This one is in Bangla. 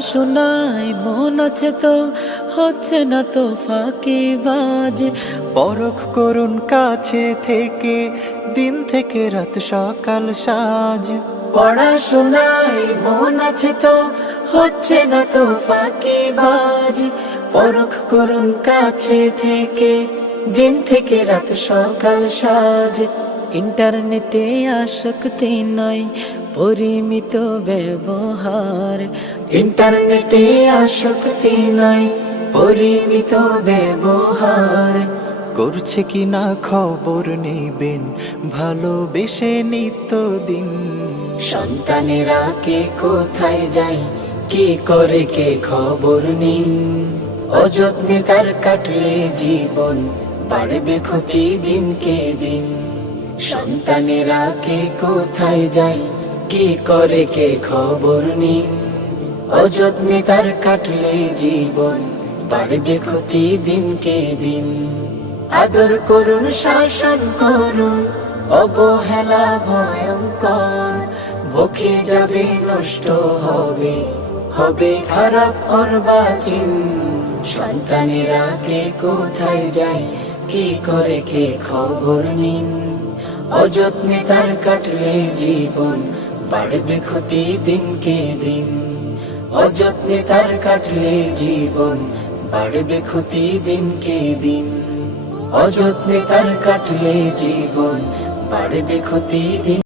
পড়াশোনায় মন আছে তো হচ্ছে না তো ফাঁকিবাজ। পরখ করুন কাছে থেকে, দিন থেকে রাত সকাল সাজ। পড়াশোনায় মন আছে তো হচ্ছে না তো ফাঁকিবাজ। পরখ করুন কাছে থেকে, দিন থেকে রাত সকাল সাজ। ইন্টারনেটে আসক্তি নয়, পরিমিত ব্যবহার। ইন্টারনেটে আসক্তি নয়, পরিমিত ব্যবহার। করছে কি না খবর নেবেন, ভালোবেসে নিত্যদিন। সন্তানেরা কে কোথায় যায়, কি করে কে খবর নিন। অযত্নে তার কাটলে জীবন, বাড়বে ক্ষতি দিনকে দিন। সন্তানেরা কে কোথায় যায়, কি করে কে খবর নিন। অযত্নে তার কাটলে জীবন, বাড়বে ক্ষতি দিনকে দিন। আদর করুন, শাসন করুন, অবহেলা ভয়ঙ্কর। ভোগে যাবে, নষ্ট হবে, হবে খারাপ অর্বাচীন। সন্তানেরা কে কোথায় যায়, কি করে কে খবর নিন। অযত্নে তার কাটলে জীবন, বাড়বে ক্ষতি দিনকে দিন। অযত্নে তার কাটলে জীবন, বাড়বে ক্ষতি দিনকে দিন। অযত্নে তার কাটলে জীবন, বাড়বে ক্ষতি দিন।